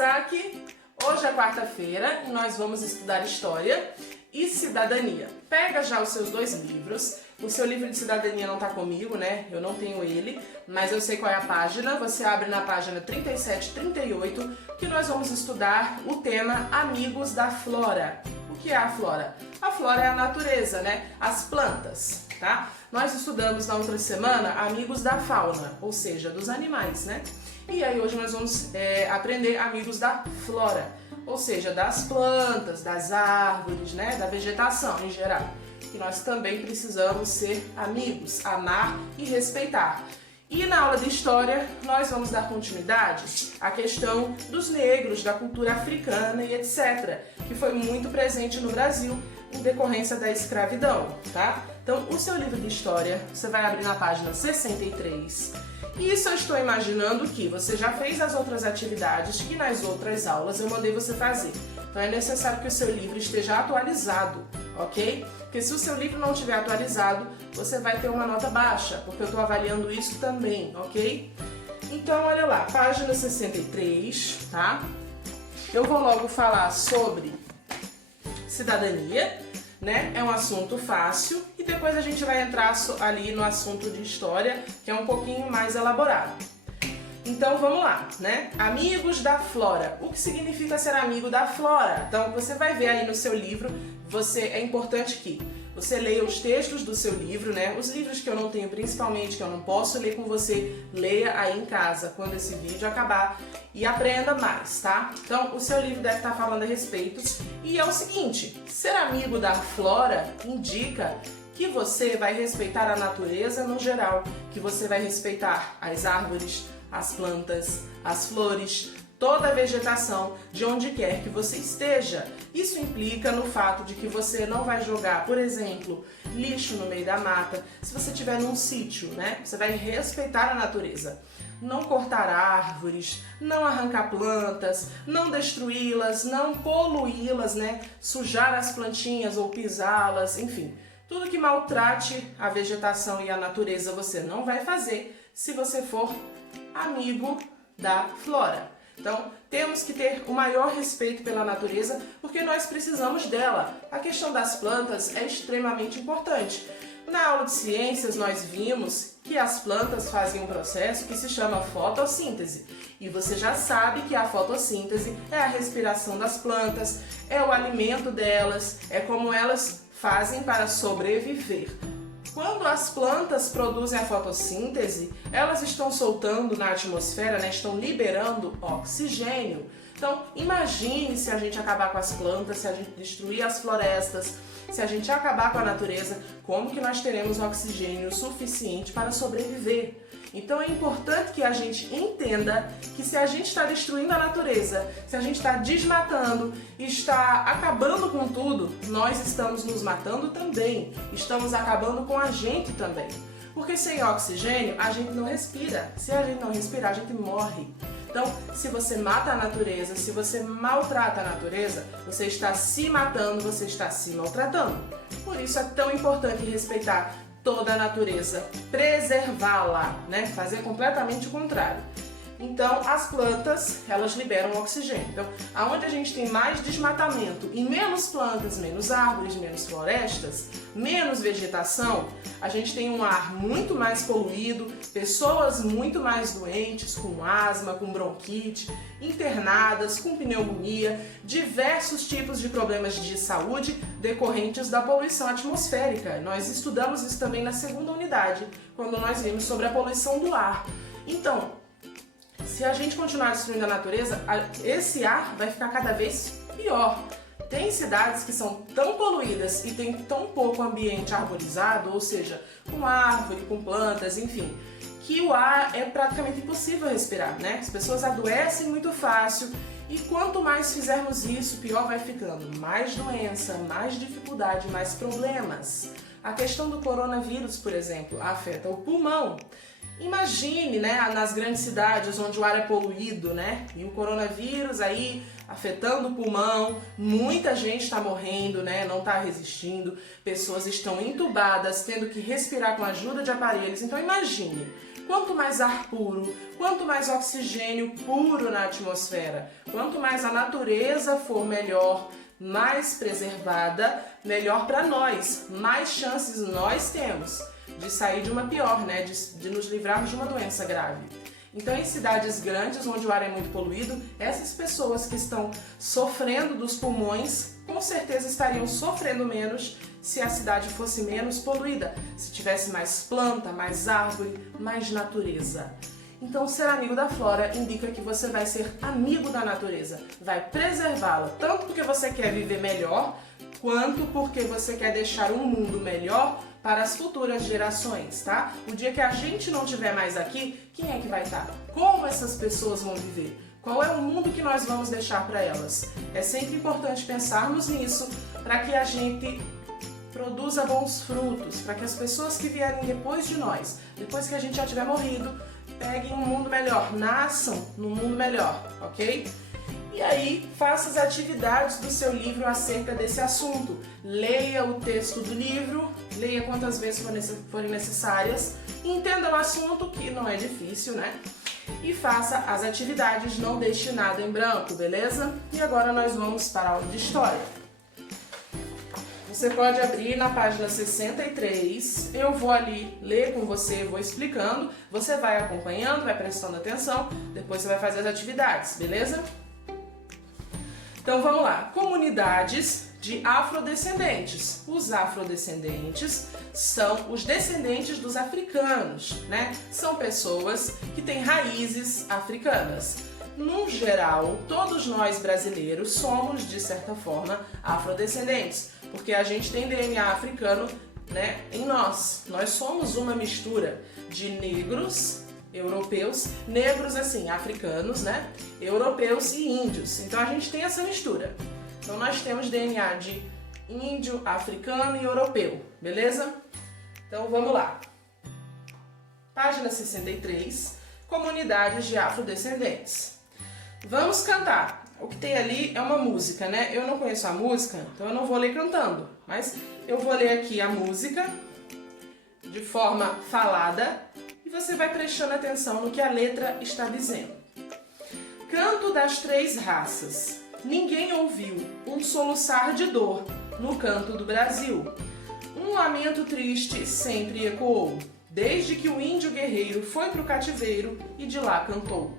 Isaac! Hoje é quarta-feira e nós vamos estudar História e Cidadania. Pega já os seus dois livros. O seu livro de cidadania não está comigo, né? Eu não tenho ele, mas eu sei qual é a página. Você abre na página 37 e 38, que nós vamos estudar o tema Amigos da Flora. O que é a flora? A flora é a natureza, né? As plantas, tá? Nós estudamos na outra semana Amigos da Fauna, ou seja, dos animais, né? E aí hoje nós vamos aprender amigos da flora, ou seja, das plantas, das árvores, né? Da vegetação em geral. Que nós também precisamos ser amigos, amar e respeitar. E na aula de História nós vamos dar continuidade à questão dos negros, da cultura africana e etc., que foi muito presente no Brasil em decorrência da escravidão, tá? Então, o seu livro de História, você vai abrir na página 63. E isso eu estou imaginando que você já fez as outras atividades que nas outras aulas eu mandei você fazer. Então é necessário que o seu livro esteja atualizado, ok? Porque se o seu livro não estiver atualizado, você vai ter uma nota baixa, porque eu estou avaliando isso também, ok? Então olha lá, página 63, tá? Eu vou logo falar sobre cidadania, né? É um assunto fácil e depois a gente vai entrar ali no assunto de história, que é um pouquinho mais elaborado. Então vamos lá, né? Amigos da flora. O que significa ser amigo da flora? Então você vai ver aí no seu livro, é importante que você leia os textos do seu livro, né? Os livros que eu não tenho, principalmente, que eu não posso ler com você, leia aí em casa quando esse vídeo acabar e aprenda mais, tá? Então o seu livro deve estar falando a respeito. E é o seguinte, ser amigo da flora indica que você vai respeitar a natureza no geral, que você vai respeitar as árvores, as plantas, as flores, toda a vegetação de onde quer que você esteja. Isso implica no fato de que você não vai jogar, por exemplo, lixo no meio da mata. Se você estiver num sítio, né, você vai respeitar a natureza. Não cortar árvores, não arrancar plantas, não destruí-las, não poluí-las, né, sujar as plantinhas ou pisá-las, enfim. Tudo que maltrate a vegetação e a natureza você não vai fazer se você for amigo da flora. Então, temos que ter o maior respeito pela natureza, porque nós precisamos dela. A questão das plantas é extremamente importante. Na aula de ciências, nós vimos que as plantas fazem um processo que se chama fotossíntese. E você já sabe que a fotossíntese é a respiração das plantas, é o alimento delas, é como elas fazem para sobreviver. Quando as plantas produzem a fotossíntese, elas estão soltando na atmosfera, né, estão liberando oxigênio. Então, imagine se a gente acabar com as plantas, se a gente destruir as florestas, se a gente acabar com a natureza, como que nós teremos oxigênio suficiente para sobreviver? Então é importante que a gente entenda que se a gente está destruindo a natureza, se a gente está desmatando, está acabando com tudo, nós estamos nos matando também, estamos acabando com a gente também. Porque sem oxigênio a gente não respira, se a gente não respirar a gente morre. Então, se você mata a natureza, se você maltrata a natureza, você está se matando, você está se maltratando. Por isso é tão importante respeitar toda a natureza, preservá-la, né? Fazer completamente o contrário. Então, as plantas, elas liberam oxigênio. Então, aonde a gente tem mais desmatamento e menos plantas, menos árvores, menos florestas, menos vegetação, a gente tem um ar muito mais poluído, pessoas muito mais doentes, com asma, com bronquite, internadas, com pneumonia, diversos tipos de problemas de saúde decorrentes da poluição atmosférica. Nós estudamos isso também na segunda unidade, quando nós vimos sobre a poluição do ar. Então, se a gente continuar destruindo a natureza, esse ar vai ficar cada vez pior. Tem cidades que são tão poluídas e tem tão pouco ambiente arborizado, ou seja, com árvore, com plantas, enfim, que o ar é praticamente impossível respirar, né? As pessoas adoecem muito fácil e quanto mais fizermos isso, pior vai ficando. Mais doença, mais dificuldade, mais problemas. A questão do coronavírus, por exemplo, afeta o pulmão. Imagine, né, nas grandes cidades onde o ar é poluído, né, e o coronavírus aí afetando o pulmão, muita gente está morrendo, né, não está resistindo, pessoas estão entubadas, tendo que respirar com a ajuda de aparelhos. Então imagine quanto mais ar puro, quanto mais oxigênio puro na atmosfera, quanto mais a natureza for melhor, mais preservada, melhor para nós, mais chances nós temos de sair de uma pior, né? De nos livrarmos de uma doença grave. Então, em cidades grandes, onde o ar é muito poluído, essas pessoas que estão sofrendo dos pulmões, com certeza estariam sofrendo menos se a cidade fosse menos poluída, se tivesse mais planta, mais árvore, mais natureza. Então, ser amigo da flora indica que você vai ser amigo da natureza, vai preservá-la, tanto porque você quer viver melhor, quanto porque você quer deixar um mundo melhor para as futuras gerações, tá? O dia que a gente não estiver mais aqui, quem é que vai estar? Como essas pessoas vão viver? Qual é o mundo que nós vamos deixar para elas? É sempre importante pensarmos nisso para que a gente produza bons frutos, para que as pessoas que vierem depois de nós, depois que a gente já tiver morrido, peguem um mundo melhor, nasçam num mundo melhor, ok? E aí, faça as atividades do seu livro acerca desse assunto. Leia o texto do livro, leia quantas vezes forem necessárias, entenda o assunto, que não é difícil, né? E faça as atividades, não deixe nada em branco, beleza? E agora nós vamos para a aula de História. Você pode abrir na página 63, eu vou ali ler com você, vou explicando, você vai acompanhando, vai prestando atenção, depois você vai fazer as atividades, beleza? Então vamos lá, comunidades de afrodescendentes. Os afrodescendentes são os descendentes dos africanos, né? São pessoas que têm raízes africanas. No geral, todos nós brasileiros somos, de certa forma, afrodescendentes, porque a gente tem DNA africano, né, em nós. Nós somos uma mistura de negros, europeus, negros assim, africanos, né, europeus e índios. Então a gente tem essa mistura. Então nós temos DNA de índio, africano e europeu, beleza? Então vamos lá. Página 63, comunidades de afrodescendentes. Vamos cantar. O que tem ali é uma música, né? Eu não conheço a música, então eu não vou ler cantando, mas eu vou ler aqui a música de forma falada e você vai prestando atenção no que a letra está dizendo. Canto das três raças. Ninguém ouviu um soluçar de dor no canto do Brasil. Um lamento triste sempre ecoou, desde que o índio guerreiro foi pro cativeiro e de lá cantou.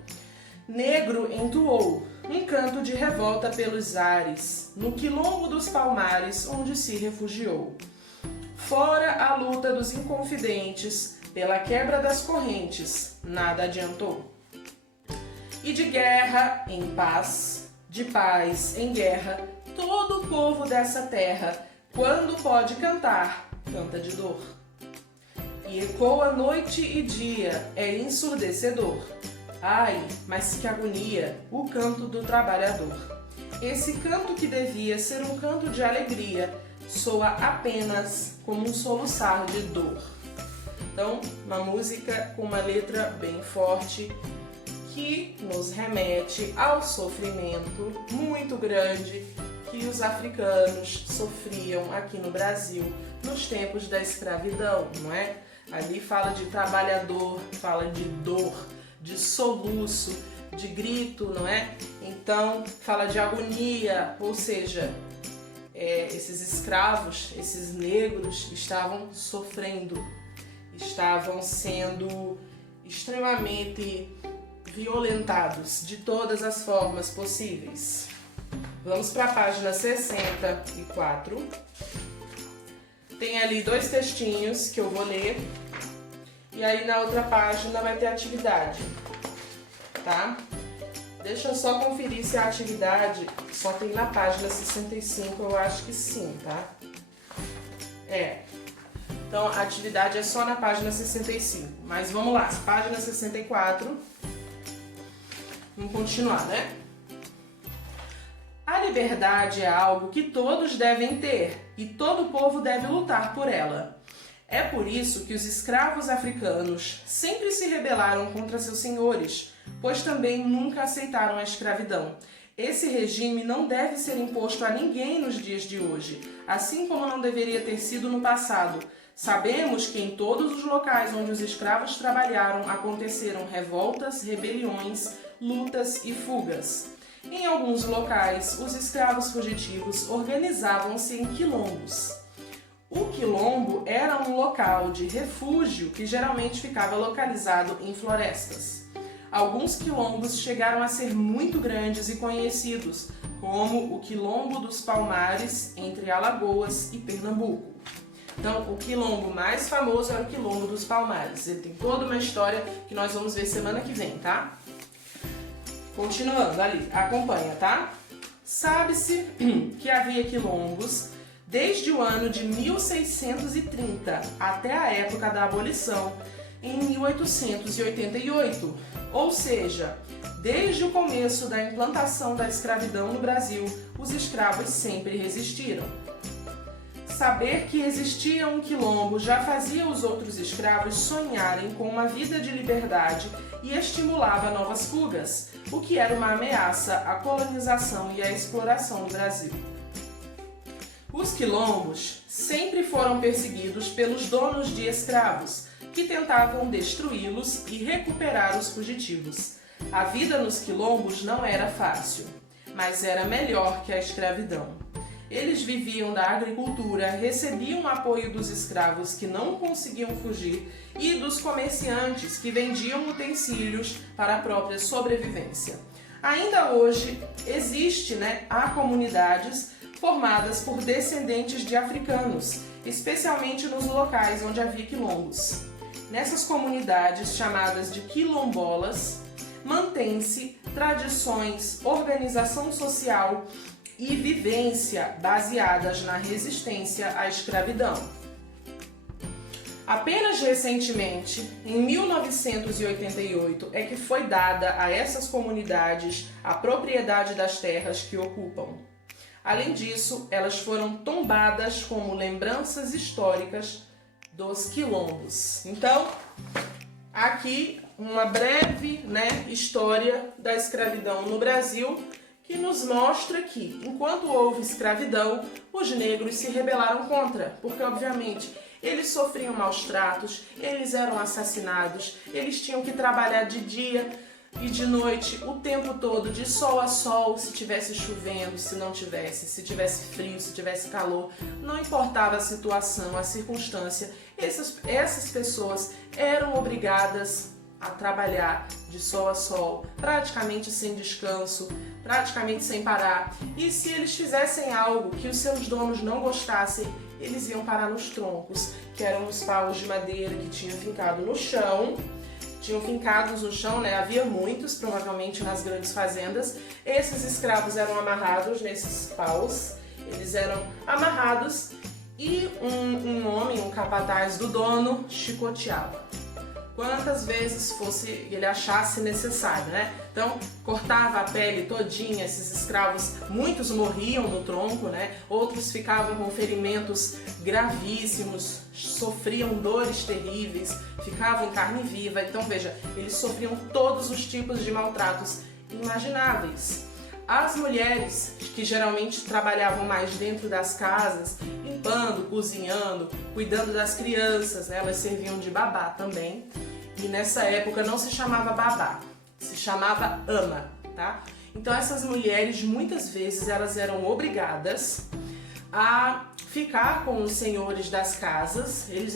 Negro entoou um canto de revolta pelos ares, no quilombo dos palmares onde se refugiou. Fora a luta dos inconfidentes, pela quebra das correntes, nada adiantou. E de guerra em paz, de paz em guerra, todo o povo dessa terra, quando pode cantar, canta de dor. E ecoa noite e dia, é ensurdecedor. Ai, mas que agonia, o canto do trabalhador. Esse canto que devia ser um canto de alegria, soa apenas como um soluçar de dor. Então, uma música com uma letra bem forte que nos remete ao sofrimento muito grande que os africanos sofriam aqui no Brasil nos tempos da escravidão, não é? Ali fala de trabalhador, fala de dor, de soluço, de grito, não é? Então, fala de agonia, ou seja, esses escravos, esses negros estavam sofrendo, estavam sendo extremamente violentados de todas as formas possíveis. Vamos para a página 64. Tem ali dois textinhos que eu vou ler. E aí na outra página vai ter atividade, tá? Deixa eu só conferir se a atividade só tem na página 65, eu acho que sim, tá? Então a atividade é só na página 65, mas vamos lá, página 64. Vamos continuar, né? A liberdade é algo que todos devem ter e todo povo deve lutar por ela. É por isso que os escravos africanos sempre se rebelaram contra seus senhores, pois também nunca aceitaram a escravidão. Esse regime não deve ser imposto a ninguém nos dias de hoje, assim como não deveria ter sido no passado. Sabemos que em todos os locais onde os escravos trabalharam aconteceram revoltas, rebeliões, lutas e fugas. Em alguns locais, os escravos fugitivos organizavam-se em quilombos. O quilombo era um local de refúgio que geralmente ficava localizado em florestas. Alguns quilombos chegaram a ser muito grandes e conhecidos, como o Quilombo dos Palmares, entre Alagoas e Pernambuco. Então, o quilombo mais famoso era o Quilombo dos Palmares. Ele tem toda uma história que nós vamos ver semana que vem, tá? Continuando ali, acompanha, tá? Sabe-se que havia quilombos desde o ano de 1630 até a época da abolição, em 1888, ou seja, desde o começo da implantação da escravidão no Brasil, os escravos sempre resistiram. Saber que existia um quilombo já fazia os outros escravos sonharem com uma vida de liberdade e estimulava novas fugas, o que era uma ameaça à colonização e à exploração do Brasil. Os quilombos sempre foram perseguidos pelos donos de escravos, que tentavam destruí-los e recuperar os fugitivos. A vida nos quilombos não era fácil, mas era melhor que a escravidão. Eles viviam da agricultura, recebiam apoio dos escravos que não conseguiam fugir e dos comerciantes que vendiam utensílios para a própria sobrevivência. Ainda hoje há comunidades formadas por descendentes de africanos, especialmente nos locais onde havia quilombos. Nessas comunidades, chamadas de quilombolas, mantém-se tradições, organização social e vivência baseadas na resistência à escravidão. Apenas recentemente, em 1988, é que foi dada a essas comunidades a propriedade das terras que ocupam. Além disso, elas foram tombadas como lembranças históricas dos quilombos. Então, aqui uma breve história da escravidão no Brasil, que nos mostra que, enquanto houve escravidão, os negros se rebelaram contra, porque, obviamente, eles sofriam maus tratos, eles eram assassinados, eles tinham que trabalhar de dia e de noite, o tempo todo, de sol a sol, se tivesse chovendo, se não tivesse, se tivesse frio, se tivesse calor, não importava a situação, a circunstância, essas pessoas eram obrigadas a trabalhar de sol a sol, praticamente sem descanso, praticamente sem parar. E se eles fizessem algo que os seus donos não gostassem, eles iam parar nos troncos, que eram os paus de madeira que tinham ficado no chão. Tinham fincados no chão, havia muitos, provavelmente nas grandes fazendas. Esses escravos eram amarrados nesses paus, eles eram amarrados e um homem, um capataz do dono, chicoteava. Quantas vezes ele achasse necessário, Então, cortava a pele todinha, esses escravos, muitos morriam no tronco, Outros ficavam com ferimentos gravíssimos, sofriam dores terríveis, ficavam em carne viva. Então, veja, eles sofriam todos os tipos de maltratos imagináveis. As mulheres, que geralmente trabalhavam mais dentro das casas, limpando, cozinhando, cuidando das crianças, elas serviam de babá também. E nessa época não se chamava babá, se chamava ama, tá? Então essas mulheres, muitas vezes, elas eram obrigadas a ficar com os senhores das casas. Eles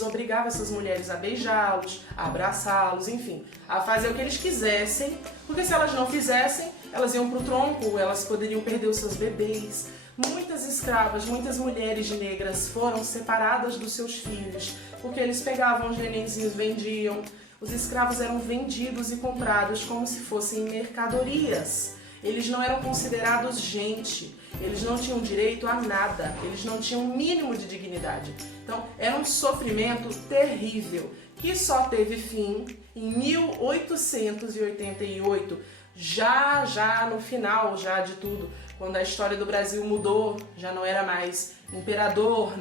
obrigavam essas mulheres a beijá-los, a abraçá-los, enfim, a fazer o que eles quisessem, porque se elas não fizessem, elas iam pro tronco, elas poderiam perder os seus bebês. Muitas escravas, muitas mulheres negras foram separadas dos seus filhos, porque eles pegavam os nenenzinhos, vendiam. Os escravos eram vendidos e comprados como se fossem mercadorias. Eles não eram considerados gente, eles não tinham direito a nada, eles não tinham o mínimo de dignidade. Então, era um sofrimento terrível, que só teve fim em 1888, já no final de tudo, quando a história do Brasil mudou, já não era mais imperador,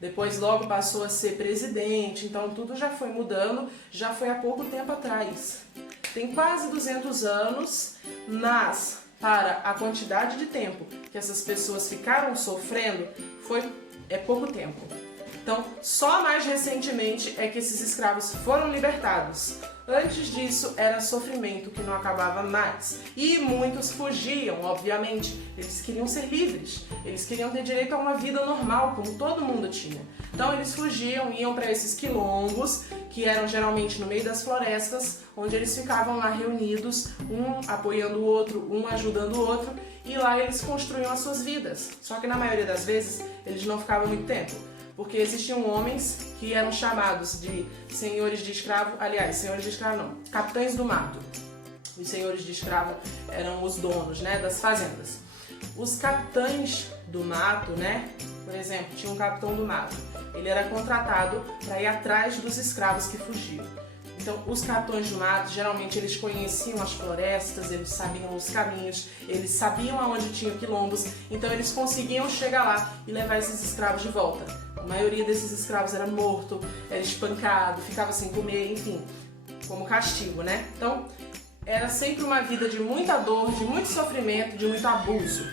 Depois logo passou a ser presidente, então tudo já foi mudando, já foi há pouco tempo atrás. Tem quase 200 anos, mas para a quantidade de tempo que essas pessoas ficaram sofrendo, é pouco tempo. Então, só mais recentemente é que esses escravos foram libertados. Antes disso, era sofrimento que não acabava mais. E muitos fugiam, obviamente. Eles queriam ser livres. Eles queriam ter direito a uma vida normal, como todo mundo tinha. Então, eles fugiam, iam para esses quilombos, que eram geralmente no meio das florestas, onde eles ficavam lá reunidos, um apoiando o outro, um ajudando o outro, e lá eles construíam as suas vidas. Só que na maioria das vezes, eles não ficavam muito tempo. Porque existiam homens que eram chamados de senhores de escravo, aliás, senhores de escravo não, capitães do mato. Os senhores de escravo eram os donos, né, das fazendas. Os capitães do mato, né, por exemplo, tinha um capitão do mato. Ele era contratado para ir atrás dos escravos que fugiam. Então, os capitães do mato, geralmente eles conheciam as florestas, eles sabiam os caminhos, eles sabiam aonde tinha quilombos, então eles conseguiam chegar lá e levar esses escravos de volta. A maioria desses escravos era morto, era espancado, ficava sem comer, enfim, como castigo, né? Então, era sempre uma vida de muita dor, de muito sofrimento, de muito abuso.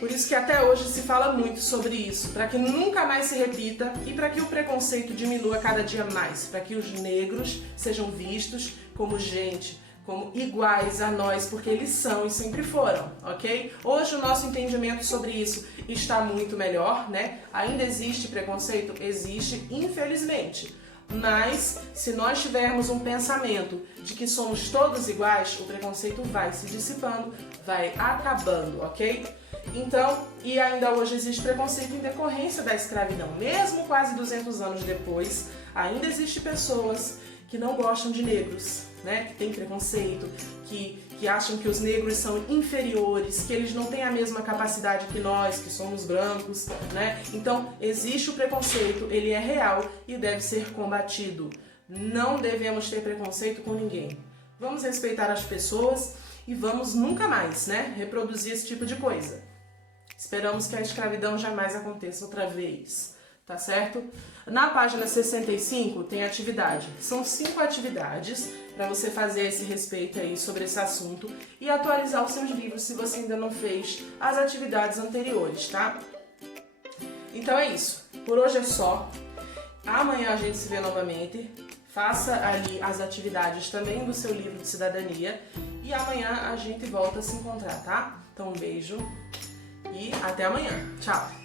Por isso que até hoje se fala muito sobre isso, para que nunca mais se repita e para que o preconceito diminua cada dia mais, para que os negros sejam vistos como gente, como iguais a nós, porque eles são e sempre foram, ok? Hoje o nosso entendimento sobre isso está muito melhor, né? Ainda existe preconceito? Existe, infelizmente. Mas, se nós tivermos um pensamento de que somos todos iguais, o preconceito vai se dissipando, vai acabando, ok? Então, e ainda hoje existe preconceito em decorrência da escravidão. Mesmo quase 200 anos depois, ainda existem pessoas que não gostam de negros, né? Que têm preconceito, que acham que os negros são inferiores, que eles não têm a mesma capacidade que nós, que somos brancos, né? Então, existe o preconceito, ele é real e deve ser combatido. Não devemos ter preconceito com ninguém. Vamos respeitar as pessoas e vamos nunca mais, né, reproduzir esse tipo de coisa. Esperamos que a escravidão jamais aconteça outra vez, tá certo? Na página 65 tem atividade. São 5 atividades para você fazer esse respeito aí sobre esse assunto e atualizar os seus livros se você ainda não fez as atividades anteriores, tá? Então é isso. Por hoje é só. Amanhã a gente se vê novamente. Faça ali as atividades também do seu livro de cidadania e amanhã a gente volta a se encontrar, tá? Então um beijo e até amanhã. Tchau!